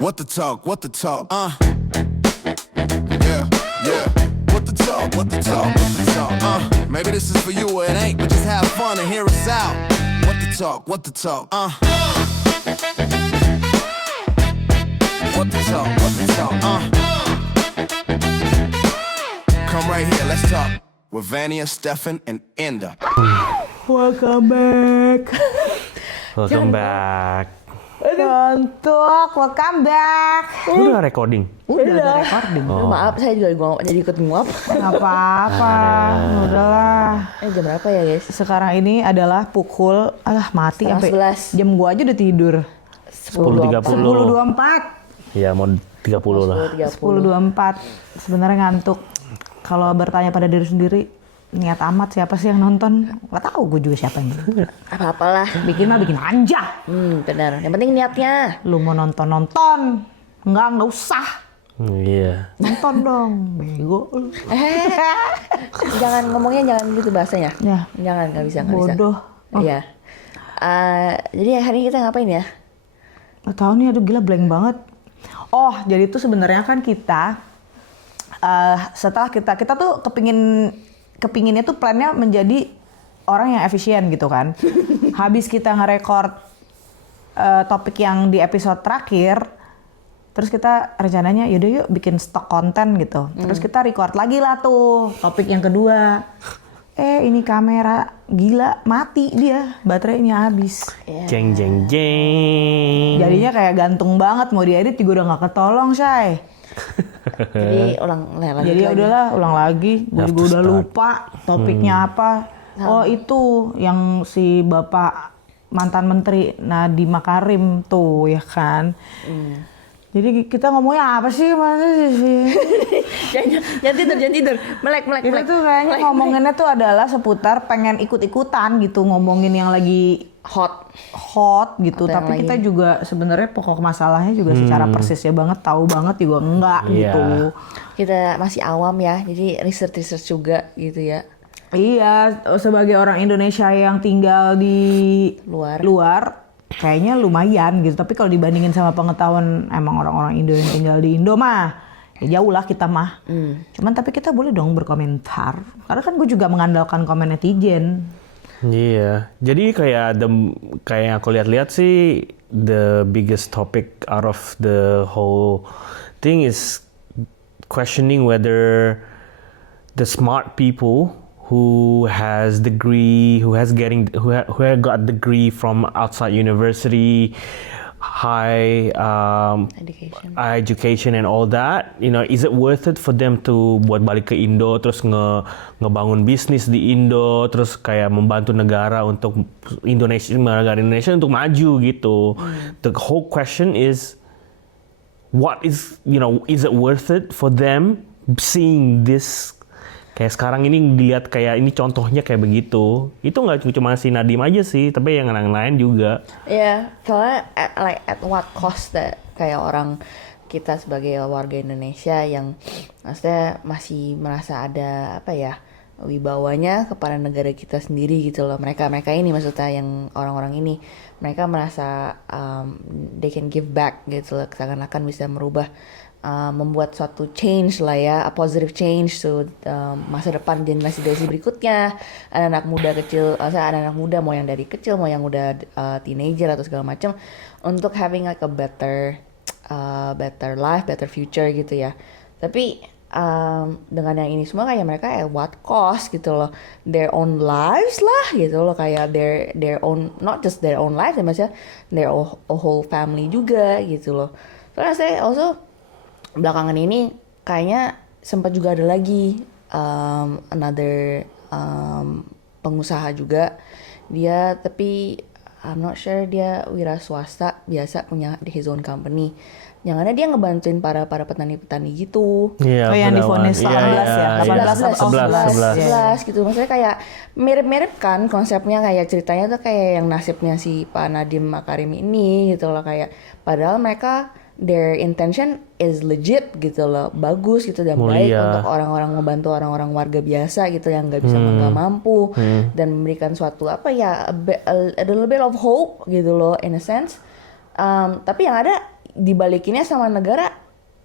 What the talk? What the talk? Yeah, yeah. What the talk? What the talk? What the talk? Maybe this is for you or it ain't, but just have fun and hear us out. What the talk? What the talk? What the talk? What the talk? Come right here, let's talk with Vania, Stefan, and Enda. Welcome back. Welcome back. Untuk welcome back. Udah recording? Udah recording. Maaf, saya juga jadi ikut nguap. Gak apa-apa. Udahlah. Jam berapa ya guys? Sekarang ini adalah pukul mati sampai 11. jam gua aja udah tidur. 10.30. 10.24. Ya mau 30 lah. 10.24. Sebenarnya ngantuk. Kalau bertanya pada diri sendiri, niat amat siapa sih yang nonton? Gak tahu gue juga siapa yang nonton. Apa-apalah. Bikin mah bikin aja. Benar. Yang penting niatnya. Lu mau nonton. Nggak usah. Iya. Nonton dong, bego. Jangan ngomongnya jangan gitu bahasanya. Ya. Jangan, nggak bisa. Bodoh. Iya. Jadi hari ini kita ngapain ya? Nggak tahu nih, aduh gila blank banget. Oh, jadi tuh sebenarnya kan kita setelah kita tuh kepinginnya tuh plannya menjadi orang yang efisien gitu kan. Habis kita nge-record topik yang di episode terakhir, terus kita rencananya yaudah yuk bikin stok konten gitu. Terus kita record lagi lah tuh topik yang kedua. Ini kamera gila mati dia, baterainya habis. Jeng jeng jeng. Jadinya kayak gantung banget, mau diedit juga udah nggak ketolong, Shay. Jadi ulang lagi. Jadi ya udahlah, ulang lagi. Gue juga udah lupa topiknya apa. Oh itu yang si Bapak mantan Menteri Nadiem Makarim tuh ya kan. Jadi kita ngomongnya apa sih? Jangan tidur. Melek. Kita tuh kayaknya ngomonginnya tuh adalah seputar pengen ikut-ikutan gitu, ngomongin yang lagi hot gitu. Atau tapi yang kita lagi juga sebenarnya pokok masalahnya juga secara persisnya banget, tahu banget juga enggak gitu. Kita masih awam ya, jadi research juga gitu ya. Iya, sebagai orang Indonesia yang tinggal di luar kayaknya lumayan gitu. Tapi kalau dibandingin sama pengetahuan emang orang-orang Indo yang tinggal di Indo mah ya jauh lah kita mah. Cuman tapi kita boleh dong berkomentar. Karena kan gue juga mengandalkan komen netizen. Iya. Jadi kayak yang aku lihat-lihat sih, the biggest topic out of the whole thing is questioning whether the smart people who have got degree from outside university, high education and all that, you know, is it worth it for them to buat balik ke Indo terus ngebangun bisnis di Indo, terus kayak membantu negara untuk negara Indonesia untuk maju gitu. The whole question is, is it worth it for them seeing this? Kayak sekarang ini dilihat kayak ini contohnya kayak begitu. Itu nggak cuma si Nadiem aja sih, tapi yang lain juga. Iya, soalnya at what cost that kayak orang kita sebagai warga Indonesia yang maksudnya masih merasa ada wibawanya kepada negara kita sendiri gitu loh. Mereka ini maksudnya yang orang-orang ini, mereka merasa they can give back gitu loh, seakan-akan bisa merubah, membuat suatu change lah ya, a positive change masa depan generasi berikutnya, anak-anak muda kecil, anak-anak muda mau yang dari kecil mau yang udah teenager atau segala macam, untuk having like a better life, better future gitu ya. Tapi dengan yang ini semua kayak mereka at what cost gitu loh, their own lives lah gitu loh, kayak their own, not just their own lives ya, maksudnya their whole family juga gitu loh. Soalnya saya also belakangan ini kayaknya sempat juga ada lagi another pengusaha juga dia, tapi I'm not sure dia wira swasta biasa punya his own company. Yang ada dia ngebantuin para petani-petani gitu. Iya, yang divonis 18 ya, 11 gitu. Maksudnya kayak mirip-mirip kan konsepnya, kayak ceritanya tuh kayak yang nasibnya si Pak Nadiem Makarim ini gitu loh, kayak padahal mereka their intention is legit gitu loh, bagus gitu dan baik untuk orang-orang, membantu orang-orang warga biasa gitu yang nggak bisa nggak mampu, dan memberikan suatu a little bit of hope gitu loh in a sense. Tapi yang ada dibalikinnya sama negara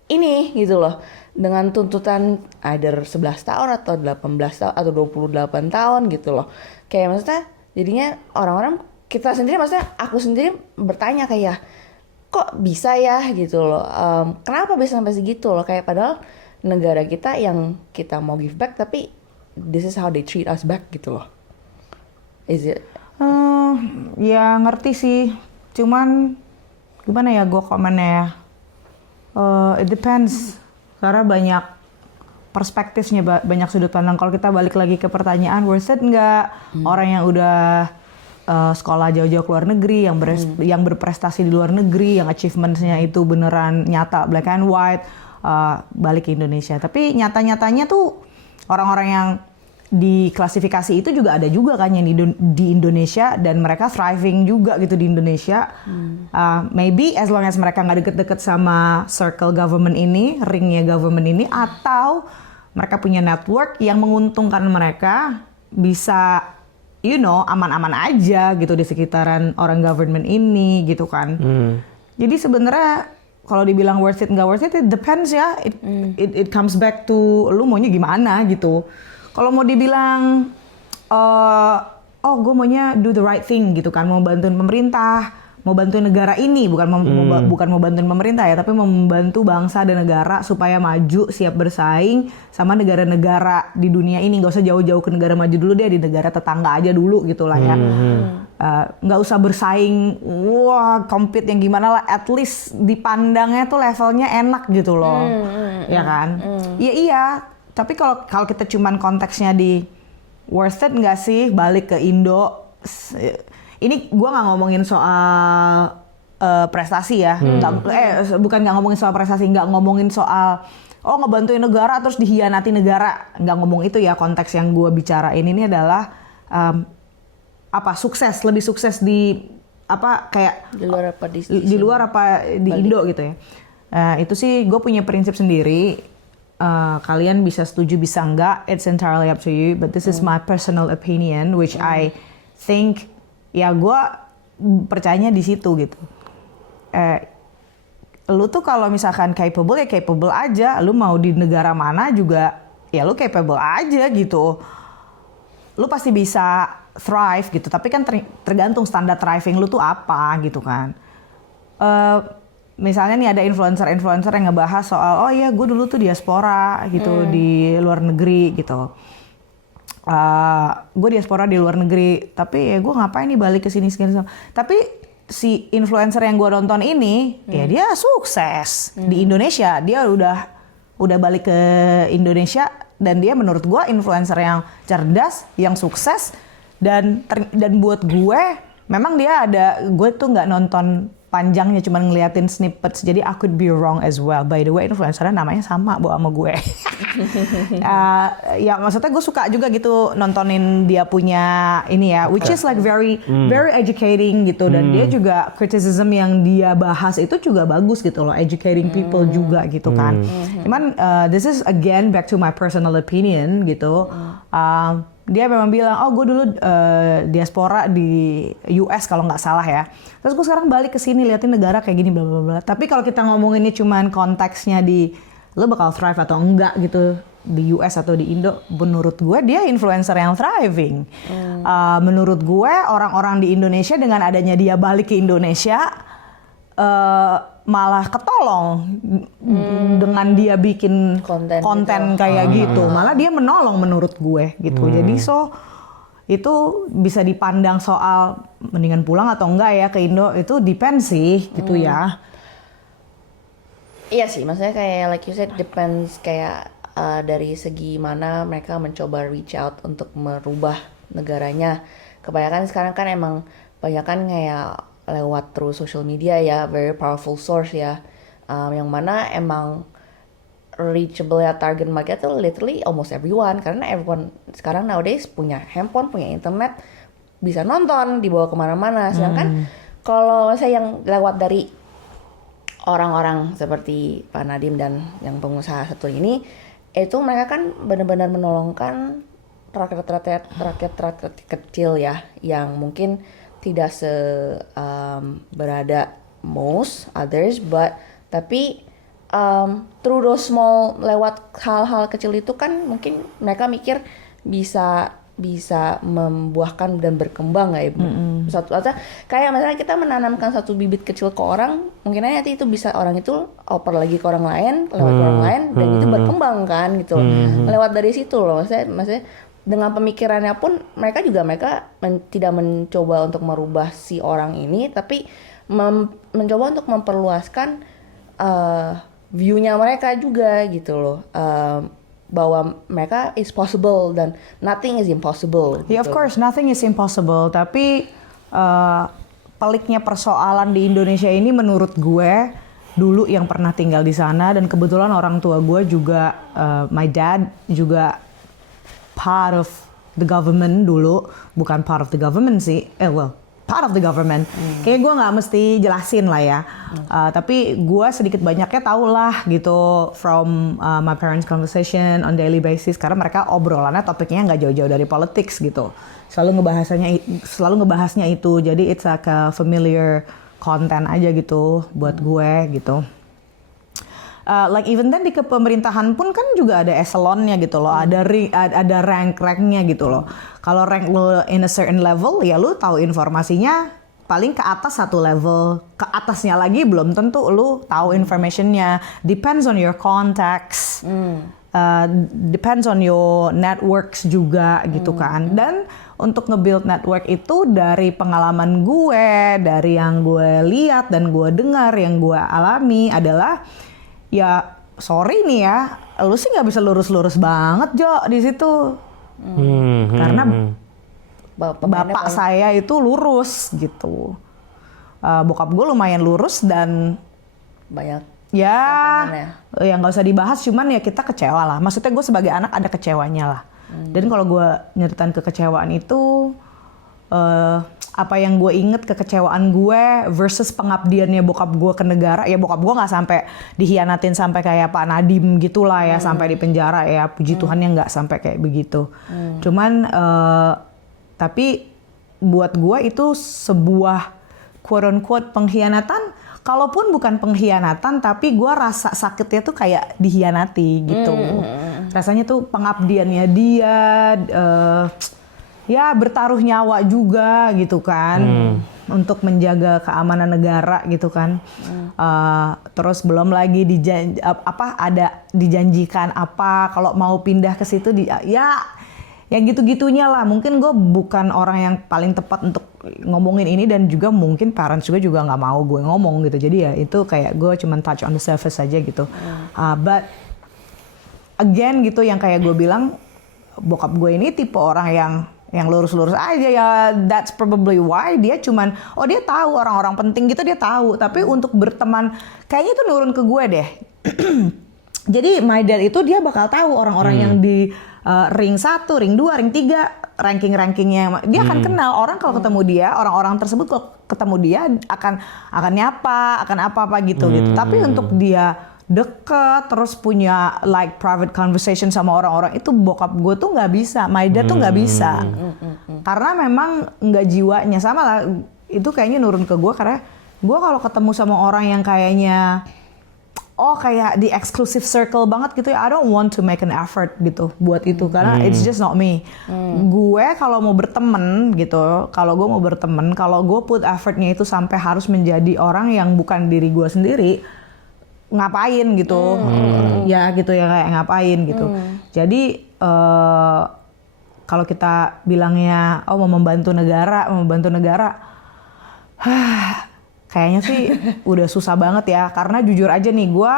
ini gitu loh, dengan tuntutan either 11 tahun atau 18 tahun atau 28 tahun gitu loh. Kayak maksudnya jadinya orang-orang, kita sendiri, maksudnya aku sendiri bertanya kayak kok bisa ya gitu loh, kenapa bisa sampai segitu loh, kayak padahal negara kita yang kita mau give back tapi this is how they treat us back gitu loh. Is it? Ya ngerti sih, cuman gimana ya gue komennya ya, it depends, karena banyak perspektifnya, banyak sudut pandang. Kalau kita balik lagi ke pertanyaan, worth it nggak? Orang yang udah sekolah jauh-jauh ke luar negeri, yang berprestasi di luar negeri, yang achievementsnya itu beneran nyata, black and white, balik ke Indonesia. Tapi nyata-nyatanya tuh orang-orang yang di klasifikasi itu juga ada juga kan yang di Indonesia, dan mereka thriving juga gitu di Indonesia. Maybe as long as mereka nggak deket-deket sama circle government ini, ringnya government ini, atau mereka punya network yang menguntungkan mereka, bisa aman-aman aja gitu di sekitaran orang government ini gitu kan. Jadi sebenarnya kalau dibilang worth it nggak worth it, it depends ya. It comes back to lu maunya gimana gitu. Kalau mau dibilang, oh gue maunya do the right thing gitu kan, mau bantuin pemerintah, mau bantuin negara ini, bukan mau bantuin pemerintah ya, tapi mau membantu bangsa dan negara supaya maju, siap bersaing sama negara-negara di dunia ini. Gak usah jauh-jauh ke negara maju dulu deh, di negara tetangga aja dulu gitu lah ya. Gak usah bersaing, compete yang gimana lah, at least dipandangnya tuh levelnya enak gitu loh, ya kan? Iya. Tapi kalau kita cuman konteksnya di worth it nggak sih balik ke Indo, ini gue nggak ngomongin soal prestasi ya, bukan nggak ngomongin soal prestasi, nggak ngomongin soal ngebantuin negara terus dihianati negara, nggak ngomong itu ya. Konteks yang gue bicarain ini adalah sukses, lebih sukses di kayak di luar apa di Indo gitu ya. Itu sih gue punya prinsip sendiri. Kalian bisa setuju bisa enggak, it's entirely up to you, but this is my personal opinion, which I think ya gue percayanya di situ gitu. Lu tuh kalau misalkan capable ya capable aja, lu mau di negara mana juga ya lu capable aja gitu, lu pasti bisa thrive gitu. Tapi kan tergantung standar thriving lu tuh apa gitu kan. Misalnya nih ada influencer yang ngebahas soal, gue dulu tuh diaspora gitu di luar negeri gitu. Gue diaspora di luar negeri, tapi ya gue ngapain nih balik ke sini. Tapi si influencer yang gue nonton ini, ya dia sukses di Indonesia. Dia udah balik ke Indonesia, dan dia menurut gue influencer yang cerdas, yang sukses, dan buat gue memang dia gue tuh nggak nonton panjangnya, cuma ngeliatin snippets, jadi I could be wrong as well. By the way, influencernya namanya sama sama gue. Ya maksudnya gue suka juga gitu nontonin dia punya ini ya, which is like very educating gitu, dan dia juga criticism yang dia bahas itu juga bagus gitu loh, educating people juga gitu kan. Cuman this is again back to my personal opinion gitu. Dia memang bilang, gue dulu diaspora di US kalau nggak salah ya. Terus gue sekarang balik ke sini liatin negara kayak gini bla bla bla. Tapi kalau kita ngomonginnya cuman konteksnya di lo bakal thrive atau enggak gitu di US atau di Indo, menurut gue dia influencer yang thriving. Menurut gue orang-orang di Indonesia dengan adanya dia balik ke Indonesia malah ketolong dengan dia bikin konten kayak gitu. Malah dia menolong menurut gue gitu. Jadi itu bisa dipandang soal mendingan pulang atau enggak ya ke Indo, itu depends sih gitu ya. Iya sih, maksudnya kayak like you said depends, kayak dari segi mana mereka mencoba reach out untuk merubah negaranya. Kebanyakan sekarang kan emang banyakan kayak lewat through social media ya, very powerful source ya, yang mana emang reachable ya, target market tuh literally almost everyone, karena everyone sekarang nowadays punya handphone, punya internet, bisa nonton, dibawa kemana-mana. Sedangkan kalau saya yang lewat dari orang-orang seperti Pak Nadiem dan yang pengusaha satu ini, itu mereka kan benar-benar menolongkan rakyat kecil ya, yang mungkin tidak berada most others, but tapi through those small, lewat hal-hal kecil itu kan mungkin mereka mikir bisa membuahkan dan berkembang ya. Satu atau kayak misalnya kita menanamkan satu bibit kecil ke orang, mungkin aja nanti itu bisa orang itu oper lagi ke orang lain, lewat ke orang lain, dan itu berkembang kan gitu. Lewat dari situ loh, maksudnya dengan pemikirannya pun mereka tidak mencoba untuk merubah si orang ini, tapi mencoba untuk memperluaskan view-nya mereka juga gitu loh. Bahwa mereka is possible dan nothing is impossible. Yeah, gitu. of course, nothing is impossible. Tapi peliknya persoalan di Indonesia ini menurut gue, dulu yang pernah tinggal di sana dan kebetulan orang tua gue juga, my dad juga part of the government dulu, bukan part of the government sih, part of the government. Kayaknya gue nggak mesti jelasin lah ya. Tapi gue sedikit banyaknya tau lah gitu from my parents' conversation on daily basis. Karena mereka obrolannya topiknya nggak jauh-jauh dari politics gitu. Selalu ngebahasnya itu. Jadi it's like a familiar content aja gitu buat gue gitu. Like even then di kepemerintahan pun kan juga ada eselonnya gitu loh, ada rank-ranknya gitu loh. Kalau rank lo in a certain level, ya lo tahu informasinya paling ke atas satu level, ke atasnya lagi belum tentu lo tahu informationnya. Depends on your contacts, depends on your networks juga gitu kan. Dan untuk nge-build network itu dari pengalaman gue, dari yang gue lihat dan gue dengar, yang gue alami adalah ya sorry nih ya, lu sih nggak bisa lurus-lurus banget Jo di situ, karena bapak saya itu lurus gitu, bokap gue lumayan lurus dan banyak ya nggak usah dibahas, cuman ya kita kecewa lah. Maksudnya gue sebagai anak ada kecewanya lah. Dan kalau gue nyeritain kekecewaan itu, apa yang gue inget kekecewaan gue versus pengabdiannya bokap gue ke negara. Ya bokap gue nggak sampai dihianatin sampai kayak Pak Nadiem gitulah ya, sampai di penjara ya, puji Tuhannya nggak sampai kayak begitu. Cuman tapi buat gue itu sebuah quote unquote pengkhianatan. Kalaupun bukan pengkhianatan, tapi gue rasa sakitnya tuh kayak dihianati gitu. Rasanya tuh pengabdiannya dia, ya bertaruh nyawa juga gitu kan, untuk menjaga keamanan negara gitu kan. Terus belum lagi dijanjikan apa kalau mau pindah ke situ ya gitu-gitunya lah. Mungkin gue bukan orang yang paling tepat untuk ngomongin ini, dan juga mungkin parents juga nggak mau gue ngomong gitu. Jadi ya itu kayak gue cuman touch on the surface aja gitu. But again gitu, yang kayak gue bilang, bokap gue ini tipe orang yang lurus-lurus aja ya. That's probably why dia cuman dia tahu orang-orang penting gitu, dia tahu. Tapi untuk berteman kayaknya itu nurun ke gue deh. Jadi my dad itu dia bakal tahu orang-orang yang di ring 1, ring 2, ring 3, ranking-rankingnya. Dia akan kenal orang kalau ketemu dia, orang-orang tersebut kalau ketemu dia akan nyapa, akan apa-apa gitu. Tapi untuk dia deket terus punya like private conversation sama orang-orang itu, bokap gue tuh nggak bisa, my dad tuh nggak bisa. Karena memang nggak jiwanya. Sama lah, itu kayaknya nurun ke gue, karena gue kalau ketemu sama orang yang kayaknya kayak di exclusive circle banget gitu ya, I don't want to make an effort gitu buat itu, karena it's just not me. Gue kalau mau berteman gitu, kalau gue put effortnya itu sampai harus menjadi orang yang bukan diri gue sendiri, ngapain gitu. Ya gitu ya, kayak ngapain gitu. Jadi kalau kita bilangnya mau membantu negara, kayaknya sih udah susah banget ya. Karena jujur aja nih, gue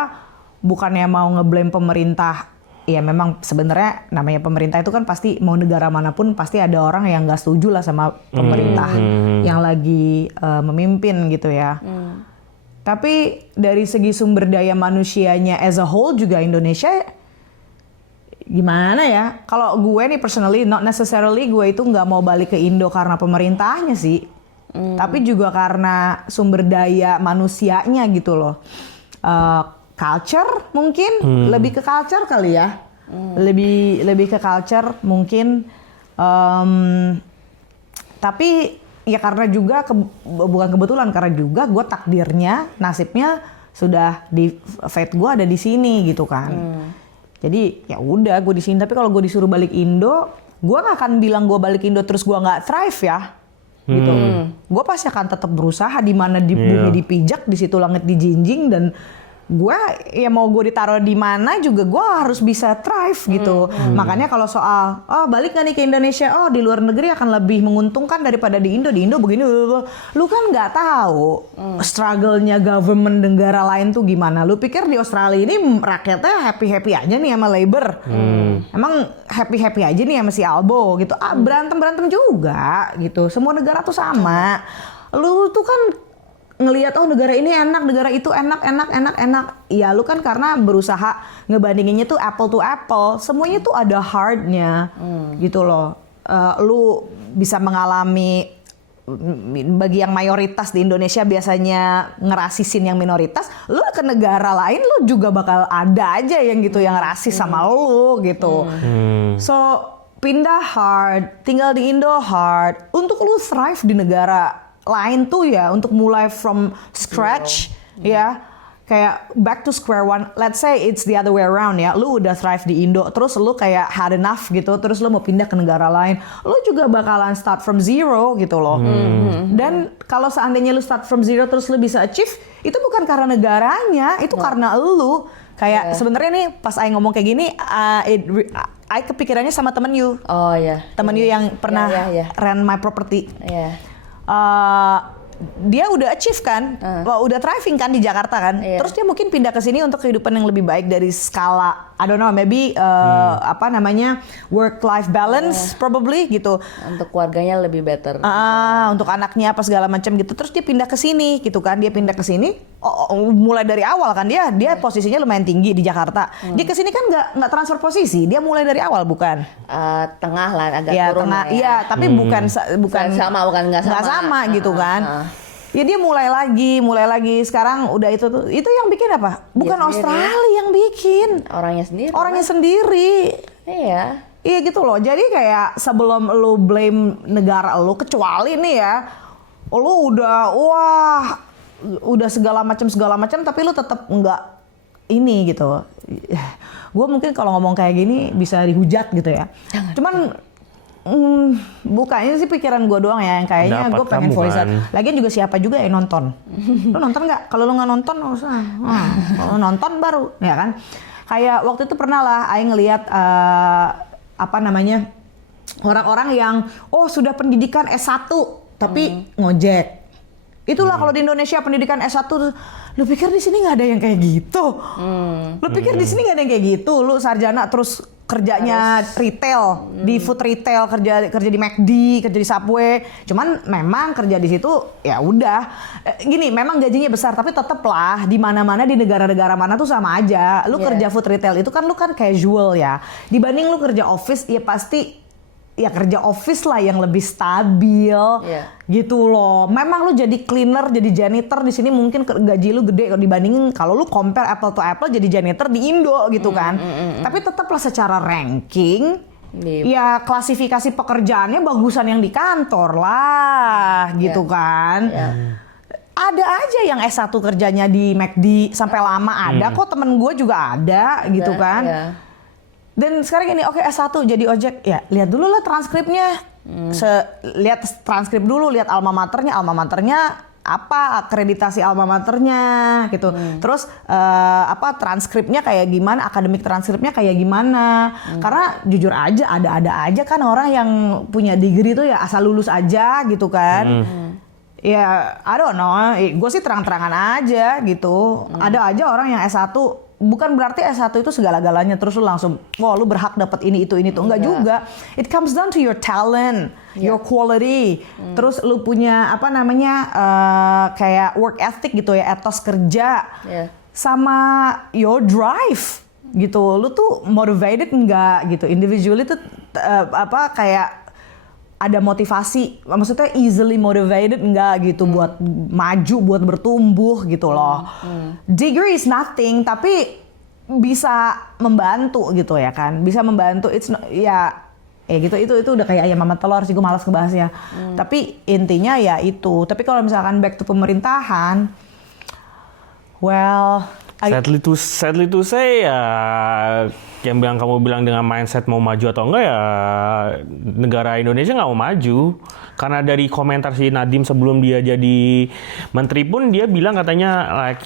bukannya mau ngeblame pemerintah. Ya memang sebenarnya namanya pemerintah itu kan pasti, mau negara manapun pasti ada orang yang gak setuju lah sama pemerintah yang lagi memimpin gitu ya. Tapi dari segi sumber daya manusianya as a whole juga Indonesia gimana ya. Kalau gue nih personally, not necessarily gue itu gak mau balik ke Indo karena pemerintahnya sih. Tapi juga karena sumber daya manusianya gitu loh. Culture mungkin, lebih ke culture kali ya. Lebih ke culture mungkin. Tapi ya karena juga bukan kebetulan, karena juga gue takdirnya, nasibnya sudah di fate gue ada di sini gitu kan. Jadi ya udah gue di sini. Tapi kalau gue disuruh balik Indo, gue nggak akan bilang gue balik Indo terus gue nggak thrive ya. Gitu. Gue pasti akan tetap berusaha di mana di bumi dipijak, di situ langit dijinjing, dan gue ya mau gue ditaruh di mana juga gue harus bisa thrive gitu. Makanya kalau soal balik gak nih ke Indonesia, di luar negeri akan lebih menguntungkan daripada di Indo begini, lu kan nggak tahu struggle-nya government negara lain tuh gimana. Lu pikir di Australia ini rakyatnya happy aja nih sama labor, emang happy aja nih sama si Albo gitu. Berantem juga gitu. Semua negara tuh sama. Lu tuh kan ngelihat negara ini enak, negara itu enak. Ya lu kan karena berusaha ngebandinginnya tuh apple to apple. Semuanya tuh ada hardnya gitu loh. Lu bisa mengalami, bagi yang mayoritas di Indonesia biasanya ngerasisin yang minoritas, lu ke negara lain lu juga bakal ada aja yang gitu yang rasis sama lu gitu. So pindah hard, tinggal di Indo hard. Untuk lu thrive di negara lain tuh ya, untuk mulai from scratch ya, kayak back to square one. Let's say it's the other way around ya, lu udah thrive di Indo, terus lu kayak had enough gitu, terus lu mau pindah ke negara lain, lu juga bakalan start from zero gitu loh. Dan kalau seandainya lu start from zero terus lu bisa achieve, itu bukan karena negaranya, itu karena lu. Kayak sebenarnya nih pas I ngomong kayak gini, I kepikirannya sama temen you. Temen you yang pernah rent my property. Dia udah achieve kan, udah thriving kan di Jakarta kan, terus dia mungkin pindah ke sini untuk kehidupan yang lebih baik dari skala, I don't know, maybe work life balance probably gitu. Untuk keluarganya lebih better. Untuk anaknya apa segala macam gitu, terus dia pindah ke sini gitu kan, dia pindah ke sini, mulai dari awal kan dia posisinya lumayan tinggi di Jakarta. Dia ke sini kan nggak transfer posisi, dia mulai dari awal bukan? Tengah lah, agak turun tengah, ya. Iya, tapi bukan nggak sama gitu kan. Ya dia mulai lagi. Sekarang udah itu yang bikin apa? Bukan Australia yang bikin. Orangnya sendiri. Iya. Iya gitu loh. Jadi kayak sebelum lu blame negara lu, kecuali nih ya, lu udah segala macam tapi lu tetap nggak ini gitu. Gue mungkin kalau ngomong kayak gini bisa dihujat gitu ya. Cuman bukan, ini sih pikiran gue doang ya, yang kayaknya gue pengen voice out. Lagian juga siapa juga yang nonton. Lu nonton nggak? Kalau lu nggak nonton, kalau nonton baru, ya kan? Kayak waktu itu pernah lah, Aing ngelihat orang-orang yang sudah pendidikan S1 tapi ngojek. Itulah kalau di Indonesia pendidikan S1, lu pikir di sini nggak ada yang kayak gitu? Lu pikir di sini nggak ada yang kayak gitu? Lu sarjana terus kerjanya retail, di food retail, kerja di McD, kerja di Subway. Cuman memang kerja di situ ya udah gini, memang gajinya besar, tapi tetep lah di mana-mana, di negara-negara mana tuh sama aja. Lu kerja food retail itu kan lu kan casual ya. Dibanding lu kerja office, ya pasti ya kerja office lah yang lebih stabil, gitu loh. Memang lu jadi cleaner, jadi janitor di sini mungkin gaji lu gede dibandingin kalau lu compare apple to apple jadi janitor di Indo gitu kan. Tapi tetaplah secara ranking, ya klasifikasi pekerjaannya bagusan yang di kantor lah, gitu kan. Ada aja yang S1 kerjanya di McD sampai lama, ada kok, temen gue juga ada gitu kan. Dan sekarang ini S1 jadi ojek, ya lihat dulu lah transkripnya. Lihat transkrip dulu, lihat alma maternya apa, akreditasi alma maternya gitu. Terus transkripnya kayak gimana, akademik transkripnya kayak gimana. Karena jujur aja ada aja kan orang yang punya degree tuh ya asal lulus aja gitu kan. Ya I don't know, gue sih terang-terangan aja gitu. Ada aja orang yang S1, bukan berarti S1 itu segala-galanya terus lu langsung lu berhak dapat ini itu enggak juga. It comes down to your talent, your quality. Terus lu punya kayak work ethic gitu ya, etos kerja. Sama your drive gitu. Lu tuh motivated enggak gitu. Individually tuh kayak ada motivasi, maksudnya easily motivated enggak gitu buat maju, buat bertumbuh gitu loh. Degree is nothing, tapi bisa membantu gitu ya kan, bisa membantu. It's not, ya Ya gitu, itu udah kayak ayam sama telur sih, gue malas ngebahasnya. Tapi intinya ya itu. Tapi kalau misalkan back to pemerintahan, well, Sadly to say ya, yang kamu bilang dengan mindset mau maju atau enggak ya, negara Indonesia nggak mau maju. Karena dari komentar si Nadiem sebelum dia jadi menteri pun dia bilang katanya like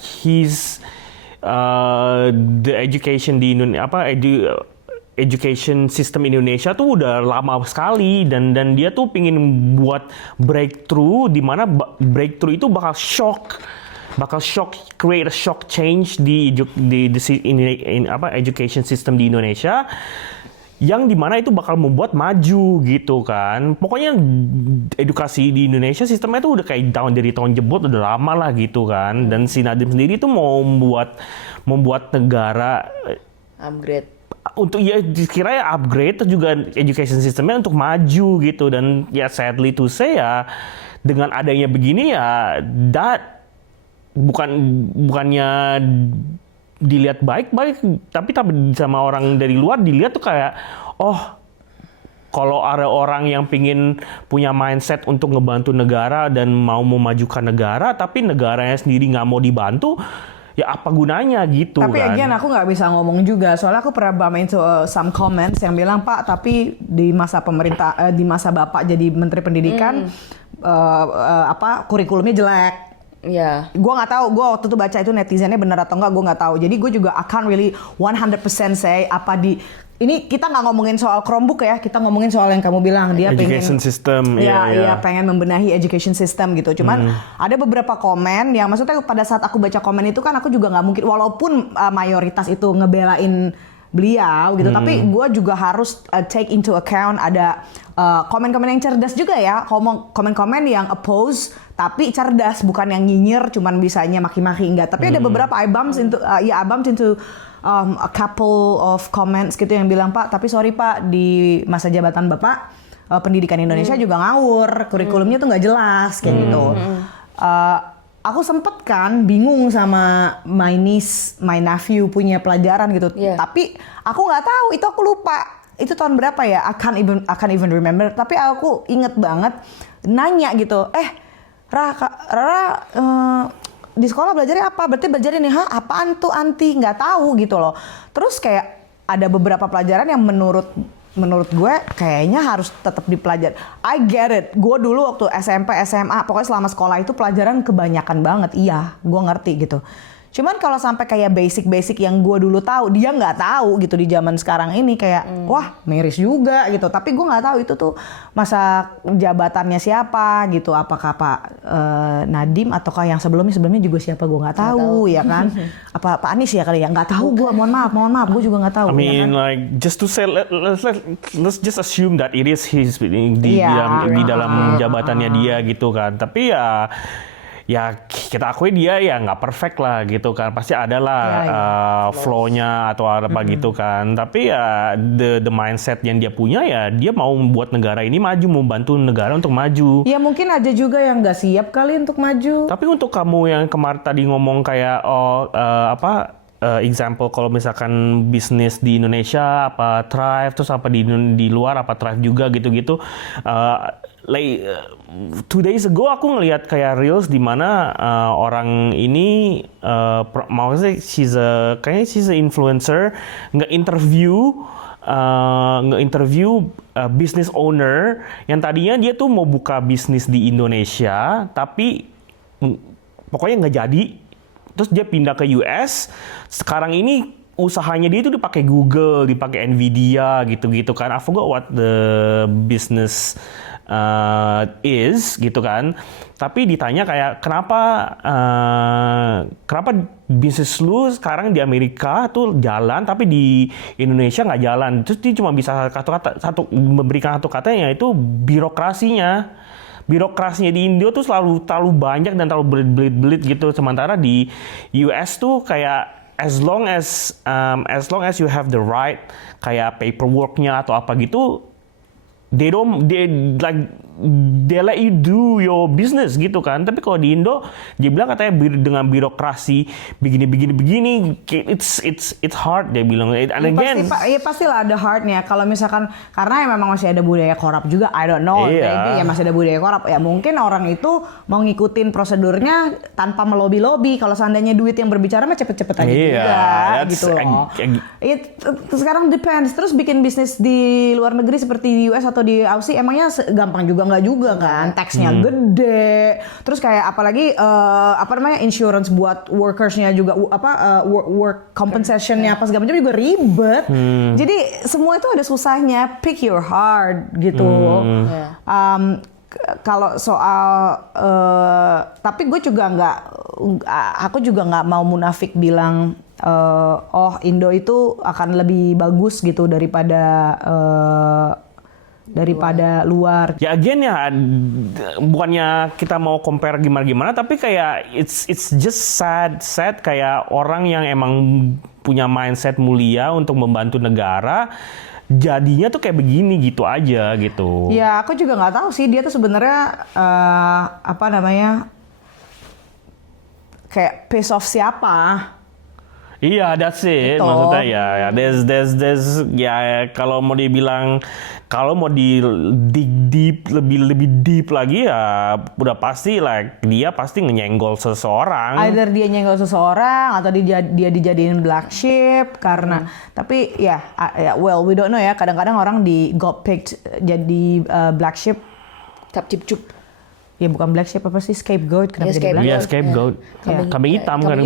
the education di Indonesia education system Indonesia tuh udah lama sekali dan dia tuh pingin buat breakthrough di mana breakthrough itu bakal create a shock change di education system di Indonesia yang dimana itu bakal membuat maju gitu kan. Pokoknya edukasi di Indonesia sistemnya itu udah kayak dari tahun jebot udah lama lah gitu kan. Dan si Nadiem sendiri itu mau membuat negara Upgrade. Untuk ya dikira ya upgrade terus juga education sistemnya untuk maju gitu. Dan ya sadly to say ya dengan adanya begini ya bukannya dilihat baik-baik, tapi sama orang dari luar dilihat tuh kayak, oh kalau ada orang yang pingin punya mindset untuk ngebantu negara dan mau memajukan negara, tapi negaranya sendiri nggak mau dibantu, ya apa gunanya gitu. Tapi kan. again aku nggak bisa ngomong juga, soalnya aku pernah bump into some comments yang bilang, Pak, tapi di masa di masa Bapak jadi Menteri Pendidikan, kurikulumnya jelek. Iya. Gue nggak tahu, gue waktu itu baca itu netizennya benar atau enggak, gue nggak tahu. Jadi gue juga I can't really 100% say apa di ini. Kita nggak ngomongin soal Chromebook ya, kita ngomongin soal yang kamu bilang dia education system. Iya, pengen membenahi education system gitu. Cuman ada beberapa komen yang maksudnya pada saat aku baca komen itu kan aku juga nggak mungkin, walaupun mayoritas itu ngebelain beliau gitu, tapi gue juga harus take into account ada komen-komen yang cerdas juga ya, komen-komen yang oppose tapi cerdas, bukan yang nyinyir cuman bisanya maki-maki, enggak. Tapi ada beberapa I bumped into a couple of comments gitu yang bilang, Pak, tapi sorry Pak, di masa jabatan Bapak pendidikan Indonesia juga ngawur, kurikulumnya tuh nggak jelas kayak gitu. Aku sempet kan bingung sama my niece, my nephew punya pelajaran gitu. Yeah. Tapi aku nggak tahu, itu aku lupa. Itu tahun berapa ya? I can't even remember. Tapi aku inget banget nanya gitu. Rara, di sekolah belajarnya apa? Berarti belajar ini, apaan tuh anti? Nggak tahu gitu loh. Terus kayak ada beberapa pelajaran yang menurut gue kayaknya harus tetap dipelajari. I get it. Gue dulu waktu SMP, SMA, pokoknya selama sekolah itu pelajaran kebanyakan banget. Iya, gue ngerti gitu. Cuman kalau sampai kayak basic-basic yang gue dulu tahu, dia nggak tahu gitu di zaman sekarang ini, kayak wah miris juga gitu. Tapi gue nggak tahu itu tuh masa jabatannya siapa gitu. Apakah Pak Nadiem ataukah yang sebelumnya juga siapa, gue nggak tahu ya kan. Apa Pak Anies ya kali ya, nggak tahu gue. Mohon maaf gue juga nggak tahu. I mean, ya kan? like just to say, let's just assume that it is his di dalam jabatannya dia gitu kan. Tapi ya kita akui dia ya nggak perfect lah gitu kan, pasti ada lah flow-nya atau apa gitu kan. Tapi ya the mindset yang dia punya ya dia mau membuat negara ini maju, mau bantu negara untuk maju. Ya mungkin ada juga yang nggak siap kali untuk maju. Tapi untuk kamu yang kemarin tadi ngomong kayak example kalau misalkan bisnis di Indonesia apa thrive, terus apa di luar apa thrive juga gitu-gitu. Like 2 days ago aku ngelihat kayak reels di mana orang ini maksudnya kayaknya she's a influencer nge-interview business owner yang tadinya dia tuh mau buka bisnis di Indonesia tapi pokoknya nggak jadi. Terus dia pindah ke US. Sekarang ini usahanya dia itu dipakai Google, dipakai Nvidia gitu-gitu kan. I forgot what the business is gitu kan. Tapi ditanya kayak kenapa bisnis lu sekarang di Amerika tuh jalan tapi di Indonesia nggak jalan. Terus dia cuma bisa memberikan satu katanya, yaitu birokrasinya di Indo tuh terlalu banyak dan terlalu belit-belit gitu. Sementara di US tuh kayak as long as you have the right kayak paperworknya atau apa gitu, they they let you do your business gitu kan. Tapi kalau di Indo dia bilang katanya dengan birokrasi begini, it's hard dia bilang. And again, pastilah ada hardnya. Kalau misalkan karena memang masih ada budaya korup juga, I don't know. Iya. Maybe ya masih ada budaya korup. Ya mungkin orang itu mau ngikutin prosedurnya tanpa melobi-lobi. Kalau seandainya duit yang berbicara mah cepet-cepet aja juga gitu loh. Sekarang depends. Terus bikin bisnis di luar negeri seperti di US atau di Aussie emangnya gampang juga nggak juga kan? Taxnya gede. Terus kayak apalagi insurance buat workersnya juga work compensationnya apa segala macam juga ribet. Jadi semua itu ada susahnya. Pick your heart gitu. Kalau soal tapi gue juga aku juga nggak mau munafik bilang Indo itu akan lebih bagus gitu daripada luar. Ya again ya, bukannya kita mau compare gimana, tapi kayak it's just sad kayak orang yang emang punya mindset mulia untuk membantu negara, jadinya tuh kayak begini gitu aja gitu. Ya aku juga nggak tahu sih dia tuh sebenarnya kayak piece of siapa. Iya, that's it. Gitu. Maksudnya ya, there's ya kalau mau dibilang, kalau mau di dig lebih deep lagi ya udah pasti dia pasti nyenggol seseorang. Either dia nyenggol seseorang atau dia dijadiin black sheep karena tapi ya well we don't know ya, kadang-kadang orang got picked jadi black sheep. Cap cip cup. Ya bukan black sheep, apa sih, scapegoat, kenapa Ya, jadi black? Iya, scapegoat. Kambing hitam kan.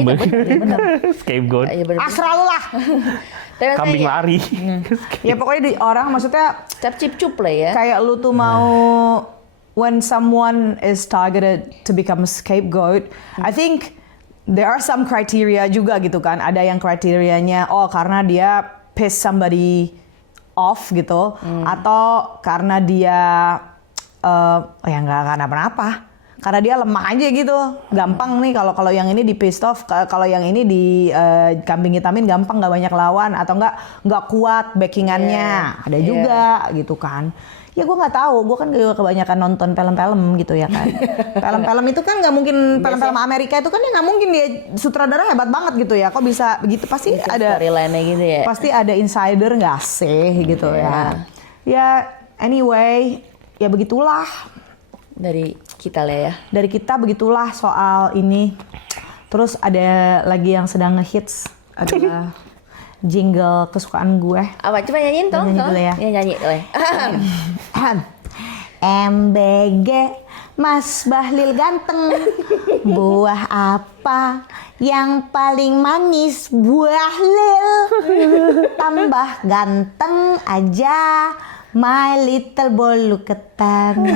Scapegoat. Asral lah. Kambing lari. Ya pokoknya orang maksudnya Cap cip cup lah ya. kayak lu tuh mau when someone is targeted to become a scapegoat, I think there are some criteria juga gitu kan. Ada yang kriterianya karena dia piss somebody off gitu, atau karena dia ya nggak kenapa-napa, karena dia lemah aja gitu, gampang nih kalau yang ini di pissed off, kalau yang ini di kambing hitamin gampang, nggak banyak lawan, atau nggak kuat backingannya, ada juga gitu kan. Ya gue nggak tahu, gue kan juga kebanyakan nonton film-film gitu ya kan. Film-film itu kan nggak mungkin, film-film Amerika itu kan ya nggak mungkin dia sutradara hebat banget gitu ya, kok bisa begitu, pasti ada storyline-nya gitu ya. pasti ada insider nggak sih gitu ya. Ya anyway, ya begitulah Dari kita lah ya. dari kita, begitulah soal ini. Terus ada lagi yang sedang ngehits adalah jingle kesukaan gue. Apa? Coba nyanyiin tolong. Nyanyi dulu ya. Ya nyanyi boleh. MBG Mas Bahlil ganteng, buah apa yang paling manis? Buah lil. Tambah ganteng aja my little bolu ketan.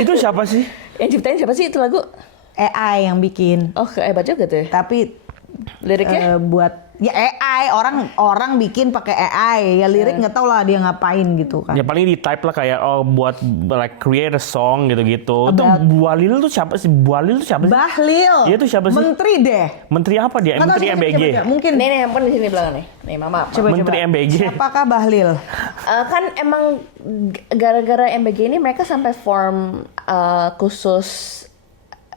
Itu siapa sih? Yang ciptain siapa sih itu lagu? AI yang bikin. Oh, hebat juga tuh. Tapi Liriknya? buat ya AI, orang bikin pakai AI. Ya lirik nggak tahu lah dia ngapain gitu kan. Ya paling di type lah kayak buat create a song gitu-gitu. Itu Bualil tuh siapa sih? Bualil tuh siapa sih? Bahlil. Iya tuh siapa sih? Menteri deh. Menteri apa dia? Nggak tahu, Menteri coba, MBG. coba. Mungkin. Nih handphone di sini belakang nih. Nih mama. Coba, Menteri MBG. Siapakah Bahlil? Kan emang gara-gara MBG ini mereka sampai form khusus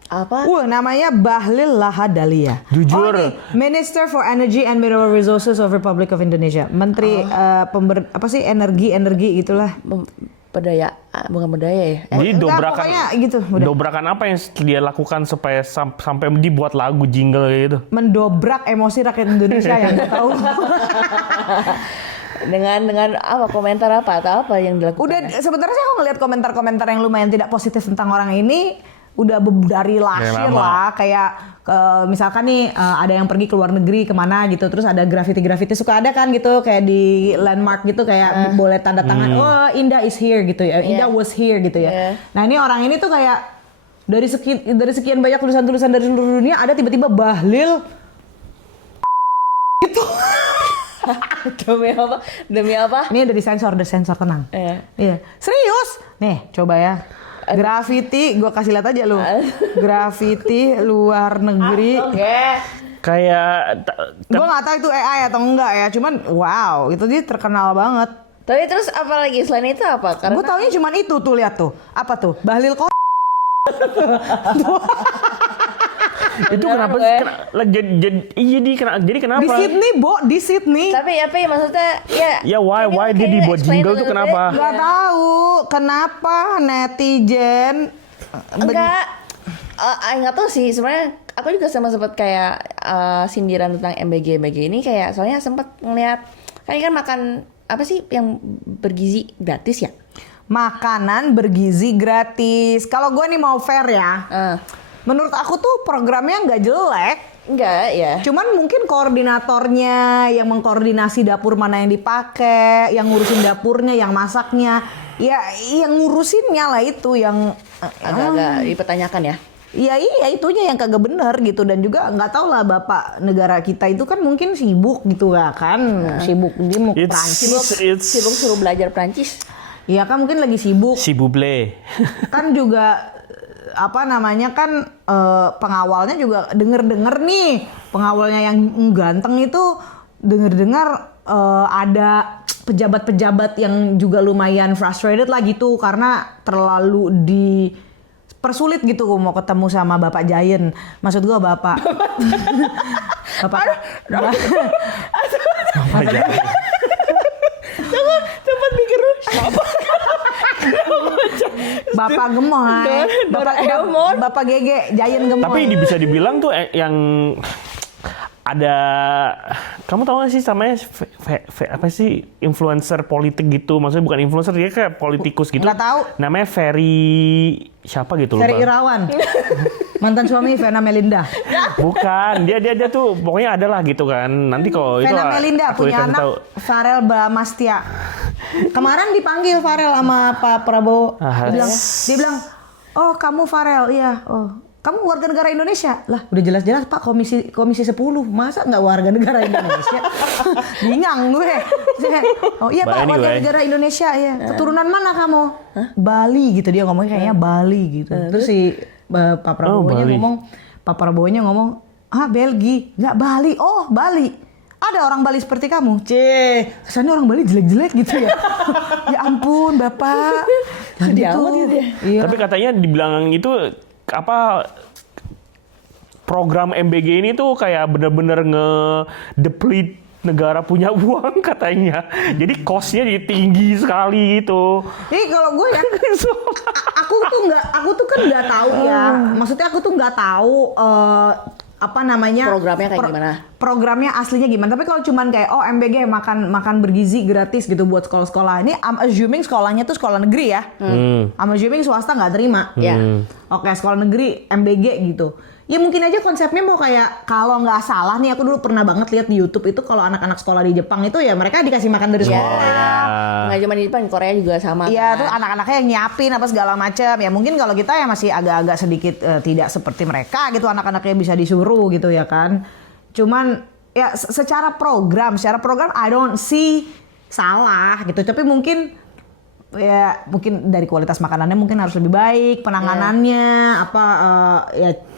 apa? Namanya Bahlil Lahadalia. Jujur. Nih, Minister for Energy and Mineral Resources of Republic of Indonesia. Menteri energi gitulah. Bukan berdaya ya? Jadi Enggak, dobrakan, pokoknya gitu, udah. dobrakan apa yang dia lakukan supaya sampai dibuat lagu jingle kayak gitu? Mendobrak emosi rakyat Indonesia yang nggak tahu. dengan apa komentar apa atau apa yang dilakukan? Udah sebenarnya sih aku ngeliat komentar-komentar yang lumayan tidak positif tentang orang ini udah dari lahir lama. lah, kayak misalkan nih ada yang pergi ke luar negeri kemana gitu, terus ada graffiti suka ada kan gitu, kayak di landmark gitu kayak boleh tanda tangan, oh Indah is here gitu ya, Indah was here gitu ya. Nah ini orang ini tuh kayak dari sekian banyak tulisan-tulisan dari seluruh dunia ada tiba-tiba Bahlil gitu. Demi apa? Ini udah disensor tenang. Iya. Serius? Nih, coba ya. Graffiti, gue kasih lihat aja lu. Graffiti luar negeri. Kayak Gue nggak tahu itu AI atau enggak ya. Cuman wow, itu dia terkenal banget. Tapi terus apa lagi selain itu apa? Karena Gue taunya cuma itu tuh, lihat tuh. Apa tuh? Bahlil kok. Itu kenapa gue. sih? Jadi kenapa? Di Sydney, Bo, di Sydney. tapi apa ya maksudnya ya? Ya why dia can you dibuat explain jingle a tuh little kenapa? bit? Gak tahu kenapa netizen Enggak. Nggak tahu sih sebenarnya. Aku juga sempat kayak sindiran tentang MBG ini kayak soalnya sempat ngeliat kan makan apa sih yang bergizi gratis ya? makanan bergizi gratis. Kalau gue nih mau fair ya, menurut aku tuh programnya nggak jelek. Enggak ya. Cuman mungkin koordinatornya yang mengkoordinasi dapur mana yang dipakai, yang ngurusin dapurnya, yang masaknya, ya yang ngurusinnya lah itu yang Agak-agak dipertanyakan ya. iya itunya yang kagak bener gitu. Dan juga nggak tahu lah bapak negara kita itu kan mungkin sibuk gitu kan, sibuk dia mau ke Prancis. Sibuk suruh belajar Prancis. Iya kan mungkin lagi sibuk. Si buble. Kan juga apa namanya kan pengawalnya juga denger nih, pengawalnya yang ganteng itu denger ada pejabat-pejabat yang juga lumayan frustrated lah gitu karena terlalu dipersulit gitu mau ketemu sama Bapak Giant. Maksud gua Bapak Tempat mikir lu. Bapak Gemoy, Bapak Gege, Giant Gemoy. Tapi bisa dibilang tuh yang ada, kamu tahu gak sih namanya apa sih influencer politik gitu, maksudnya bukan influencer, dia kayak politikus gitu. Nggak tahu. Namanya Ferry siapa gitu Ferry lupa. Irawan, mantan suami Vena Melinda. Bukan, dia tuh pokoknya ada lah gitu kan. Nanti kalau itu Vena Melinda aku punya kasih anak tahu. Farel Bamastia. Kemarin dipanggil Farel sama Pak Prabowo. Dia bilang, oh kamu Farel, iya. Oh, kamu warga negara Indonesia? Lah, udah jelas-jelas Pak komisi 10. Masa nggak warga negara Indonesia? Bingung gue. Oh iya Pak, warga negara Indonesia ya. Keturunan mana kamu? Bali gitu dia ngomongnya kayaknya Bali gitu. Terus si Pak Prabowo-nya ngomong, ah Belgia, nggak Bali. Oh Bali. Ada orang Bali seperti kamu? Kesannya orang Bali jelek-jelek gitu ya. Ya ampun Bapak. Sedih amat gitu ya. Iya. Tapi katanya dibilang itu apa, program MBG ini tuh kayak bener-bener nge-deplete negara punya uang katanya. Jadi cost-nya jadi tinggi sekali gitu. Jadi kalau gue ya, aku tuh kan nggak tahu ya. Maksudnya aku tuh nggak tahu apa namanya Programnya kayak gimana? Programnya aslinya gimana? Tapi kalau cuman kayak MBG makan bergizi gratis gitu buat sekolah-sekolah ini, I'm assuming sekolahnya tuh sekolah negeri ya. I'm assuming swasta nggak terima. Ya. Oke, sekolah negeri MBG gitu. Ya mungkin aja konsepnya mau kayak, kalau nggak salah nih aku dulu pernah banget lihat di YouTube itu kalau anak-anak sekolah di Jepang itu ya mereka dikasih makan dari sekolah. Nggak cuma di Jepang, di Korea juga sama. Iya, kan? tuh anak-anaknya yang nyiapin apa segala macam. Ya mungkin kalau kita ya masih agak-agak sedikit tidak seperti mereka gitu, anak-anaknya bisa disuruh gitu ya kan. Cuman ya secara program I don't see salah gitu. Tapi mungkin dari kualitas makanannya mungkin harus lebih baik, penanganannya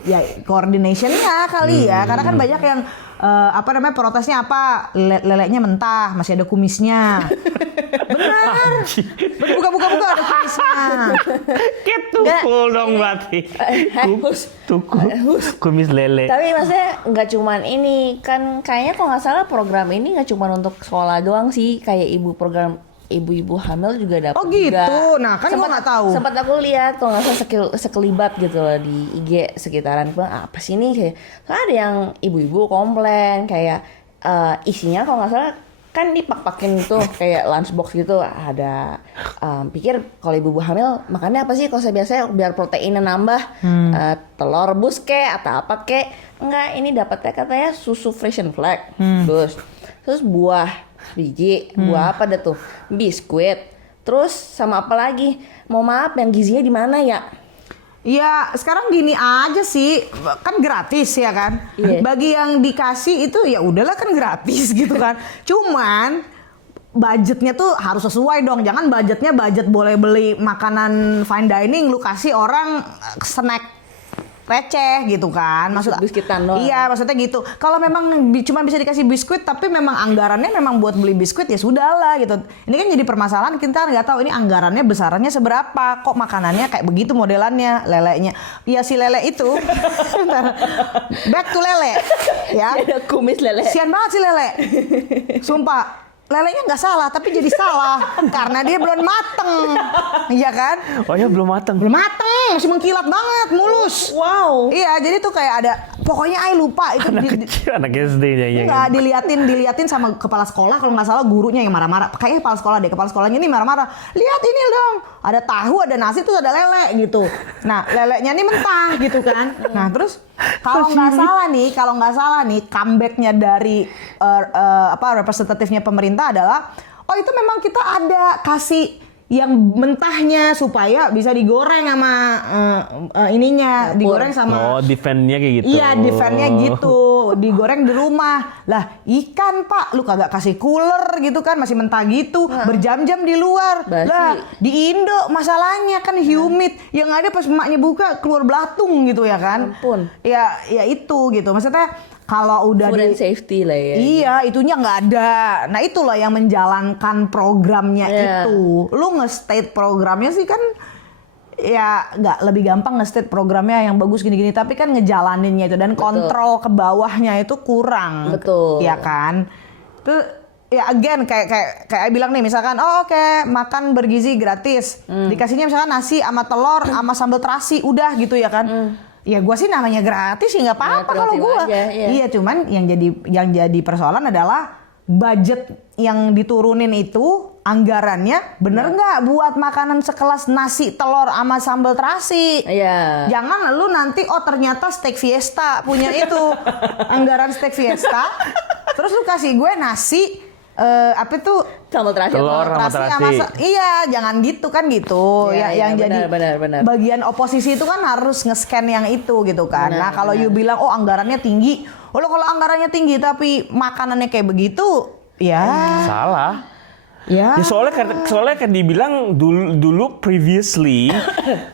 ya coordinationnya kali ya. Karena kan banyak yang protesnya leleknya mentah, masih ada kumisnya. Benar. Buka ada kumisnya. Kayak tukul dong berarti. Kumis lele. Tapi maksudnya nggak cuman ini kan, kayaknya kalau nggak salah program ini nggak cuman untuk sekolah doang sih, kayak ibu-ibu hamil juga dapat. Oh gitu. Juga. Nah kan gue nggak tahu. Sempat aku lihat kalau nggak salah sekelibat gitu loh di IG sekitaran. Gue apa sih ini kayak, ada yang ibu-ibu komplain kayak isinya kalau nggak salah kan dipak-pakin tuh kayak lunchbox gitu, ada pikir kalau ibu-ibu hamil makannya apa sih kalau saya biasanya biar proteinnya nambah, telur rebus kek atau apa kek. Enggak, ini dapatnya katanya susu fresh and flag, terus buah biji, buah apa dah tuh, biskuit, terus sama apa lagi, mau maaf yang gizinya di mana ya? Ya sekarang gini aja sih, kan gratis ya kan. Iya. Bagi yang dikasih itu ya udahlah kan gratis gitu kan. Cuman budgetnya tuh harus sesuai dong. Jangan budget boleh beli makanan fine dining, lu kasih orang snack receh gitu kan. Biskuit-biskuitan doang. Iya, maksudnya gitu. Kalau memang cuma bisa dikasih biskuit tapi memang anggarannya memang buat beli biskuit ya sudahlah gitu. Ini kan jadi permasalahan, kita nggak tahu ini anggarannya besarannya seberapa. Kok makanannya kayak begitu modelannya, lelenya. Ya si lele itu. Bentar. Back to lele. Ya. Ada kumis lele. Sian banget si lele. Sumpah. Lelenya nggak salah, tapi jadi salah karena dia belum mateng, iya kan? Oh ya belum matang. Belum mateng, masih mengkilat banget, mulus. Wow. Iya, jadi tuh kayak ada, pokoknya Ai lupa itu Anak kecil, anak SD nya nggak diliatin sama kepala sekolah kalau nggak salah gurunya yang marah-marah. Kayaknya kepala sekolahnya ini marah-marah. Lihat ini dong, ada tahu, ada nasi, tuh ada lele gitu. Nah lelenya ini mentah gitu kan. Nah terus kalau nggak salah nih comebacknya dari representatifnya pemerintah adalah itu memang kita ada kasih yang mentahnya supaya bisa digoreng sama ininya, digoreng sama defendnya kayak gitu. Iya, defendnya gitu, digoreng di rumah. Lah, ikan Pak, lu kagak kasih cooler gitu kan, masih mentah gitu, berjam-jam di luar. Basi. Lah, di Indo masalahnya kan humid, yang ada pas emaknya buka keluar belatung gitu ya kan. Ampun. Ya itu gitu. Maksudnya kalau udah Food and safety lah ya. Iya, itunya nggak ada. Nah, itulah yang menjalankan programnya itu. Lu nge-state programnya sih kan ya nggak lebih gampang nge-state programnya yang bagus gini-gini, tapi kan ngejalaninnya itu dan kontrol ke bawahnya itu kurang. Betul. Ya kan? Itu ya again kayak bilang nih misalkan oke, makan bergizi gratis. Dikasihnya misalkan nasi sama telur sama sambal terasi udah gitu ya kan. Ya gue sih namanya gratis sih nggak apa-apa kalau gue. Iya, cuman yang jadi persoalan adalah budget yang diturunin itu anggarannya bener nggak buat makanan sekelas nasi telur sama sambal terasi. Iya. Jangan lu nanti ternyata steak fiesta punya itu anggaran steak fiesta. Terus lu kasih gue nasi apa tuh Sambal terasi. Telur sama terasi. Iya, jangan gitu kan gitu. Yang jadi benar. bagian oposisi itu kan harus nge-scan yang itu gitu kan. Nah, kalau you bilang anggarannya tinggi, kalau anggarannya tinggi tapi makanannya kayak begitu, ya Salah. ya. Ya soalnya kan dibilang dulu previously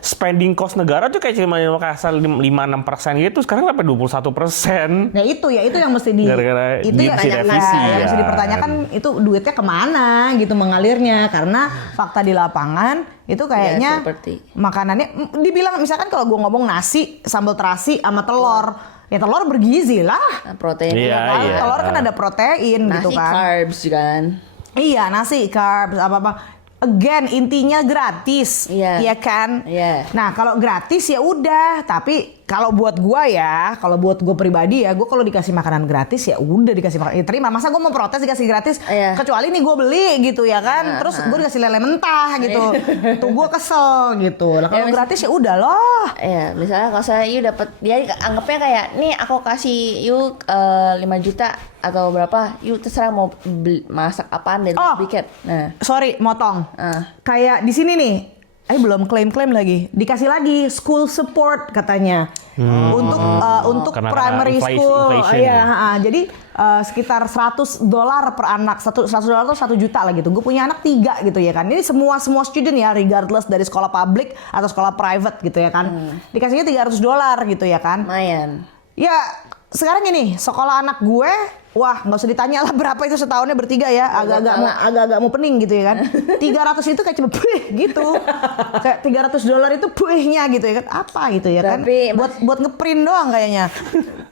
spending cost negara tuh kayak cuma kasar 5-6% gitu, sekarang sampai 21%. Nah itu yang mesti Gara-gara itu yang direvisi, yang mesti ya. dipertanyakan itu duitnya kemana gitu mengalirnya, karena fakta di lapangan itu kayaknya seperti. makanannya dibilang misalkan kalau gue ngomong nasi sambal terasi sama telur, ya telur bergizi lah. Protein. Iya, Kan? iya. Telur kan ada protein Nasi gitu kan. carbs kan. Iya, nasi, carbs, apa-apa. Again, intinya gratis, Iya. ya kan? Iya. Nah, kalau gratis ya udah. Tapi kalau buat gua ya, kalau buat gua pribadi ya, gua kalau dikasih makanan gratis ya udah dikasih makanan. Ya terima. Masa gua mau protes dikasih gratis? Iya. Kecuali nih gua beli gitu ya kan. Terus gua dikasih lele mentah gitu. Tuh gua kesel gitu. Nah, kalau gratis ya udah loh. Iya, misalnya kalau saya you dapat, dia anggapnya kayak nih aku kasih you 5 juta atau berapa, you terserah mau masak apaan dan bikin. Nah, Sorry, motong. Kayak di sini nih, belum klaim lagi. Dikasih lagi school support katanya untuk Karena primary school. inflation. Iya, jadi sekitar $100 per anak. $100 tuh 1 juta lah gitu. Gue punya anak 3 gitu ya kan. Ini semua student ya, regardless dari sekolah public atau sekolah private gitu ya kan. Dikasihnya $300 gitu ya kan. lumayan. Ya sekarang ini sekolah anak gue, wah nggak usah ditanya lah berapa itu setahunnya bertiga ya, agak-agak mau pening gitu ya kan. 300 itu kayak cuma gitu, kayak $300 itu puihnya gitu ya kan, apa gitu ya kan, Tapi buat ngeprint doang kayaknya.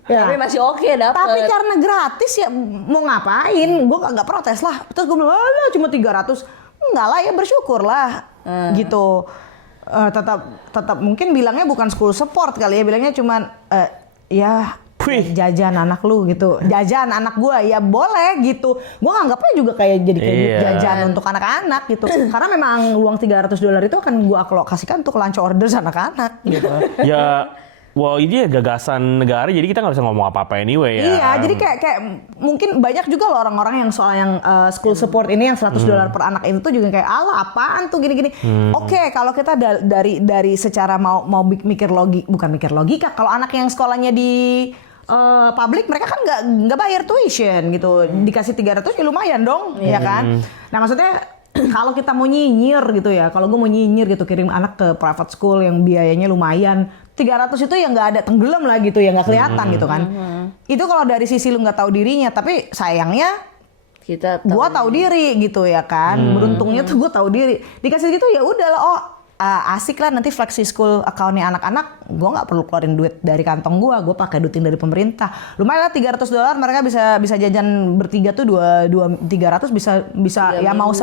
Ya. Tapi masih oke dapet. Tapi karena gratis ya mau ngapain, gue nggak protes lah. Terus gue bilang, alah cuma 300, enggak lah ya bersyukur lah gitu. Tetap mungkin bilangnya bukan school support kali ya, bilangnya cuman ya jajan anak lu gitu, jajan anak gua ya boleh gitu. Gua nganggapnya juga kayak jadi jajan untuk anak-anak gitu. Karena memang uang $300 itu akan gua alokasikan untuk lunch order anak-anak gitu. Ya, ini ya gagasan negara, jadi kita nggak bisa ngomong apa-apa anyway ya. Iya, jadi kayak mungkin banyak juga loh orang-orang yang soal yang school support ini yang $100 per anak itu juga kayak ala apaan tuh gini-gini. Oke, kalau kita dari secara mau mikir bukan mikir logika, kalau anak yang sekolahnya di public mereka kan nggak bayar tuition gitu, dikasih 300 ya lumayan dong, ya kan. Nah maksudnya kalau kita mau nyinyir gitu ya, kalau gue mau nyinyir gitu kirim anak ke private school yang biayanya lumayan 300 itu ya nggak ada, tenggelam lah gitu ya, nggak kelihatan gitu kan. Itu kalau dari sisi lu nggak tahu dirinya, tapi sayangnya Kita gua tahu diri gitu ya kan. Beruntungnya tuh gua tahu diri. Dikasih gitu ya udahlah, asik lah nanti flexi school account-nya anak-anak, gue nggak perlu keluarin duit dari kantong gue pakai duit dari pemerintah. Lumayan lah $300 mereka bisa jajan bertiga tuh 300 bisa ya mau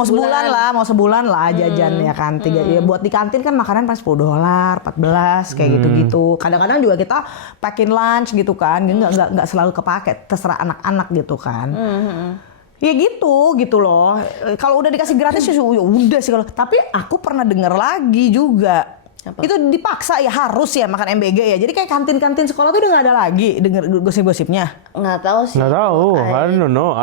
sebulan lah jajan ya kan. Ya buat di kantin kan makanan pas $10, 14 kayak gitu-gitu. Kadang-kadang juga kita packing lunch gitu kan, nggak selalu kepake, terserah anak-anak gitu kan. Ya gitu loh. Kalau udah dikasih gratis ya udah sih kalau. Tapi aku pernah dengar lagi juga. Apa? Itu dipaksa ya harus ya makan MBG ya. Jadi kayak kantin-kantin sekolah tuh udah nggak ada lagi denger gosip-gosipnya. Nggak tahu sih. Nggak tahu, I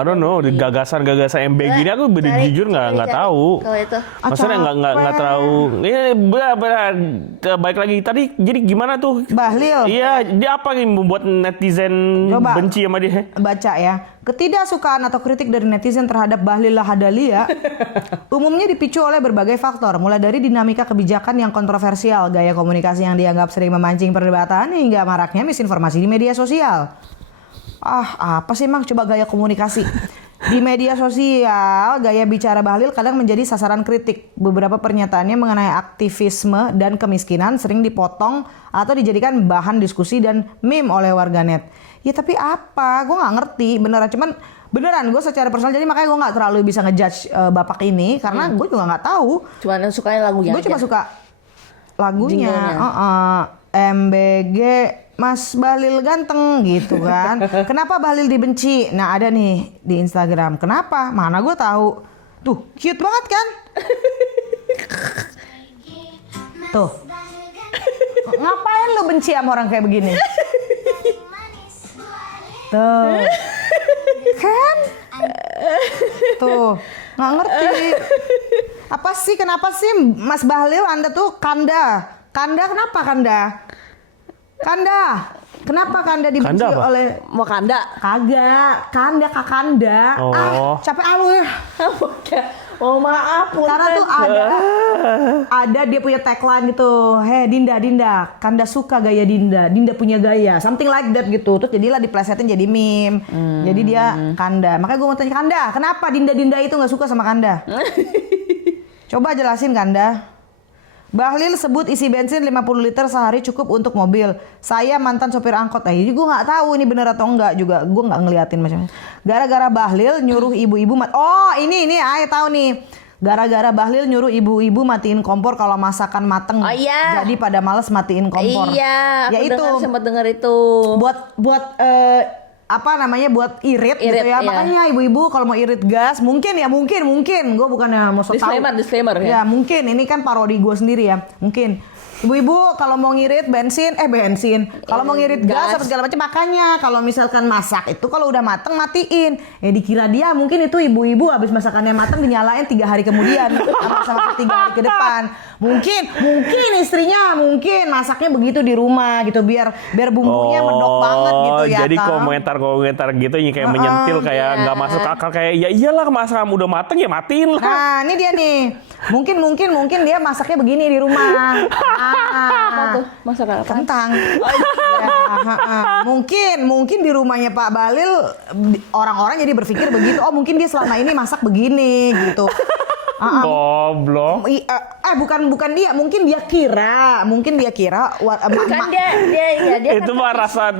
don't know. Di gagasan MBG ini aku jujur nggak tahu. Kalau itu. Maksudnya nggak terlalu. Baik lagi tadi. Jadi gimana tuh? Bahlil. Iya, dia apa yang membuat netizen Coba. benci sama dia? Baca ya. Ketidaksukaan atau kritik dari netizen terhadap Bahlil Lahadalia umumnya dipicu oleh berbagai faktor, mulai dari dinamika kebijakan yang kontroversial, gaya komunikasi yang dianggap sering memancing perdebatan, hingga maraknya misinformasi di media sosial. Apa sih emang coba gaya komunikasi? Di media sosial, gaya bicara Bahlil kadang menjadi sasaran kritik. Beberapa pernyataannya mengenai aktivisme dan kemiskinan sering dipotong atau dijadikan bahan diskusi dan meme oleh warganet. Ya tapi apa? Gue nggak ngerti beneran gue secara personal, jadi makanya gue nggak terlalu bisa ngejudge bapak ini karena gue juga nggak tahu. Cuman sukanya lagunya. Gue cuma suka lagunya. Jinglenya. MBG Mas Bahlil ganteng gitu kan. Kenapa Bahlil dibenci? Nah ada nih di Instagram. Kenapa? Mana gue tahu. Tuh cute banget kan? Tuh. Ngapain lu benci sama orang kayak begini? Tuh. Kan? Tuh. Nggak ngerti. Apa sih? Kenapa sih Mas Bahlil Anda tuh Kanda? Kanda kenapa Kanda? Kanda. Kenapa Kanda dibenci Kanda apa? oleh Wakanda. Kagak, Kakanda. Oh. Capek lu ya. Oh maaf. Karena tuh ada dia punya tagline gitu. Hei Dinda, Kanda suka gaya Dinda punya gaya, something like that gitu. Terus jadilah diplesetin jadi meme. Jadi dia Kanda. Makanya gue mau tanya Kanda, kenapa Dinda itu nggak suka sama Kanda? Coba jelasin Kanda. Bahlil sebut isi bensin 50 liter sehari cukup untuk mobil. Saya mantan sopir angkot. Jadi gue nggak tahu ini bener atau enggak juga. Gue nggak ngeliatin macam. Gara-gara Bahlil nyuruh ibu-ibu ini ayah tahu nih. Gara-gara Bahlil nyuruh ibu-ibu matiin kompor kalau masakan mateng. Oh, iya. Jadi pada males matiin kompor. Iya. Ya itu. Sempat dengar itu. Buat buat irit gitu ya. Iya. Makanya ibu-ibu kalau mau irit gas mungkin gue bukannya mau so tahu. Disclaimer Ya mungkin ini kan parodi gue sendiri ya. Mungkin ibu-ibu kalau mau ngirit bensin. Kalau mau ngirit gas atau segala macam, makanya kalau misalkan masak itu kalau udah mateng matiin. Ya dikira dia mungkin itu ibu-ibu habis masakannya mateng dinyalain 3 hari kemudian sama 3 hari ke depan. Mungkin istrinya masaknya begitu di rumah gitu biar bumbunya medok banget gitu ya. Jadi kan? komentar gitu yang kayak menyentil kayak nggak masuk akal, kayak ya iyalah masak udah mateng ya matiin lah. Nah ini dia nih. Mungkin dia masaknya begini di rumah. Apa tuh? Masakan apa? Kentang. Mungkin di rumahnya Pak Bahlil orang-orang jadi berpikir begitu. Oh mungkin dia selama ini masak begini gitu. Goblok. Bukan dia. Mungkin dia kira. Kan dia Itu mah rasa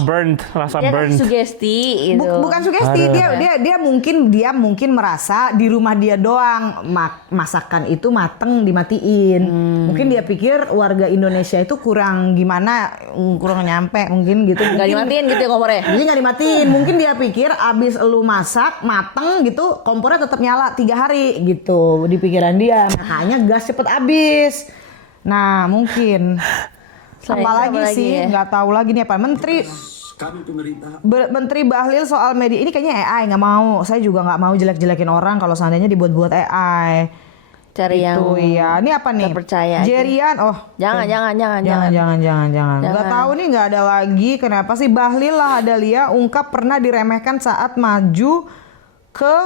burnt, dia kan sugesti itu. Bukan sugesti. Dia mungkin merasa di rumah dia doang masakan itu mateng dimatiin. Mungkin dia pikir warga Indonesia itu kurang nyampe mungkin gitu. Nggak dimatiin gitu ya kompornya? Jadi nggak dimatiin. Mungkin dia pikir abis lu masak mateng gitu kompornya tetap nyala 3 hari gitu di pikiran dia. Makanya gas cepet habis. Nah mungkin. Apalagi sih ya? nggak tahu lagi nih apa Menteri Bahlil soal media ini kayaknya AI nggak mau. Saya juga nggak mau jelek-jelekin orang kalau seandainya dibuat-buat AI. Cari yang ya. Ini apa nih? terpercaya aja. Jerian. Jangan. Nggak tahu nih nggak ada lagi. Kenapa sih Bahlil Lahadalia ungkap pernah diremehkan saat maju ke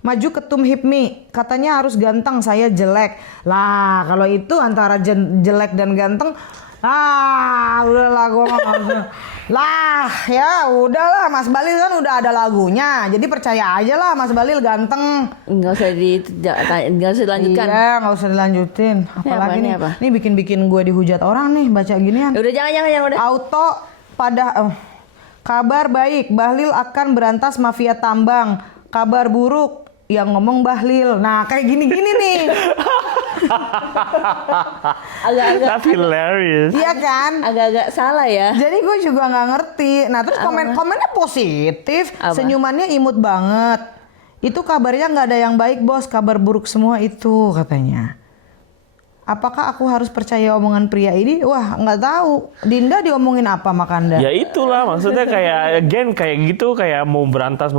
Maju ketum HIPMI, katanya harus ganteng, saya jelek. Lah, kalau itu antara jelek dan ganteng, udahlah gue nggak usah. Lah, ya udahlah, Mas Balil kan udah ada lagunya, jadi percaya aja lah Mas Balil ganteng. Nggak usah dilanjutkan. Iya, nggak usah dilanjutin. Apalagi Ini nih, apa? nih bikin gue dihujat orang nih baca ginian. Udah jangan udah. Auto pada kabar baik, Bahlil akan berantas mafia tambang. Kabar buruk, yang ngomong Bahlil. Nah, kayak gini-gini nih. Agak-agak That's hilarious. Iya kan? agak-agak salah ya. Jadi gue juga nggak ngerti. Nah, terus komennya positif, Apa? senyumannya imut banget. Itu kabarnya nggak ada yang baik, bos. Kabar buruk semua itu, katanya. Apakah aku harus percaya omongan pria ini? Wah, nggak tahu. Dinda diomongin apa Makanda? Ya itulah maksudnya kayak again kayak gitu kayak mau berantas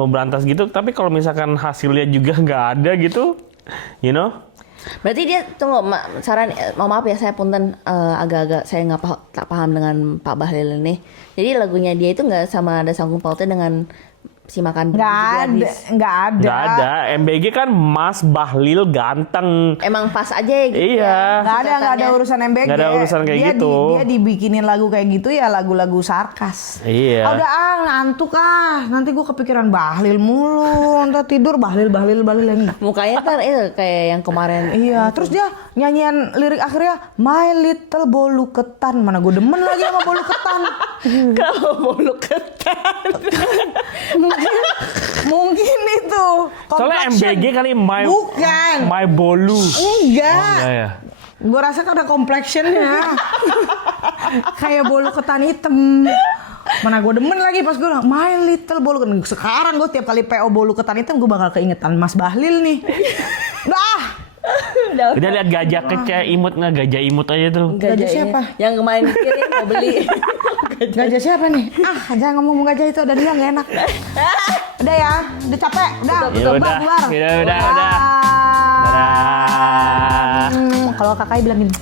gitu. Tapi kalau misalkan hasilnya juga nggak ada gitu, you know? Berarti dia tunggu saran, maaf ya saya punten agak-agak saya tak paham dengan Pak Bahlil ini. Jadi lagunya dia itu nggak sama ada sangkut pautnya dengan si makan Nggak ada. Nggak ada. MBG kan Mas Bahlil ganteng. Emang pas aja ya gitu. Iya. Nggak ada urusan MBG. Nggak ada urusan kayak gitu. Dia dibikinin lagu kayak gitu ya lagu-lagu sarkas. Iya. Udah ngantuk nanti gue kepikiran Bahlil mulu. Ntar tidur Bahlil yang Mukanya ntar itu kayak yang kemarin. iya, terus dia nyanyian lirik akhirnya My Little Bolu Ketan. Mana gue demen lagi sama Bolu Ketan. Kalau bolu ketan. Mungkin itu. Soalnya complexion. MBG kali Bukan. My Bolu. Enggak. Enggak ya. Gue rasa kan ada complexionnya. Kayak bolu ketan hitam. Mana gue demen lagi pas gue bilang My Little Bolu Ketan. Sekarang gue tiap kali PO bolu ketan hitam gue bakal keingetan Mas Bahlil nih. Udah. Udah lihat gajah kecil imut nggak? Gajah imut aja tuh. Gajah siapa? Yang kemarin kirim mau beli. Gajah siapa nih? Jangan ngomong gajah itu, udah dia gak enak. Udah ya, udah capek, udah. Ya udah, keluar. udah. Dadah. Kalau kakak bilang gini,